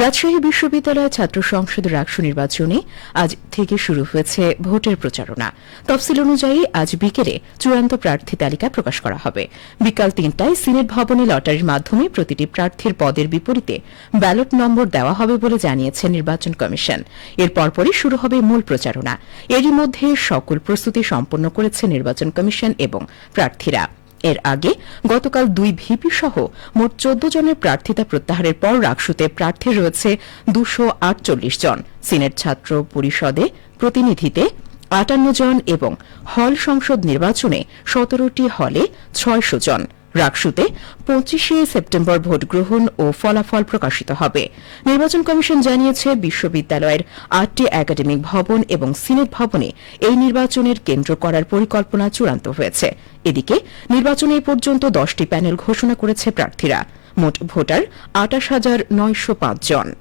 রাজশাহী বিশ্ববিদ্যালয় ছাত্র সংসদ রাকসু নির্বাচনে আজ থেকে শুরু হয়েছে ভোটের প্রচারণা। তফসিল অনুযায়ী আজ বিকেলে চূড়ান্ত প্রার্থী তালিকা প্রকাশ করা হবে। বিকাল তিনটায় সিনেট ভবনে লটারির মাধ্যমে প্রতিটি প্রার্থীর পদের বিপরীতে ব্যালট নম্বর দেওয়া হবে বলে জানিয়েছে নির্বাচন কমিশন। এর পরপরই শুরু হবে মূল প্রচারণা। এরই মধ্যে সকল প্রস্তুতি সম্পন্ন করেছে নির্বাচন কমিশন এবং প্রার্থীরা। এর আগে গতকাল দুই ভিপি সহ মোট চোদ্দ জনের প্রার্থিতা প্রত্যাহারের পর রাকসুতে প্রার্থী রয়েছে দুশো আটচল্লিশ জন। সিনেট ছাত্র পরিষদে প্রতিনিধিতে আটান্ন জন এবং হল সংসদ নির্বাচনে সতেরোটি হলে ছয়শো জন। রাকসুতে পঁচিশে সেপ্টেম্বর ভোট গ্রহণ ও ফলাফল প্রকাশিত হবে। নির্বাচন কমিশন জানিয়েছে, বিশ্ববিদ্যালয়ের আটটি একাডেমিক ভবন এবং সিনেট ভবনে এই নির্বাচনের কেন্দ্র করার পরিকল্পনা চূড়ান্ত হয়েছে। এদিকে, নির্বাচনে এ পর্যন্ত দশটি প্যানেল ঘোষণা করেছে প্রার্থীরা। মোট ভোটার আটাশ হাজার নয়শো জন।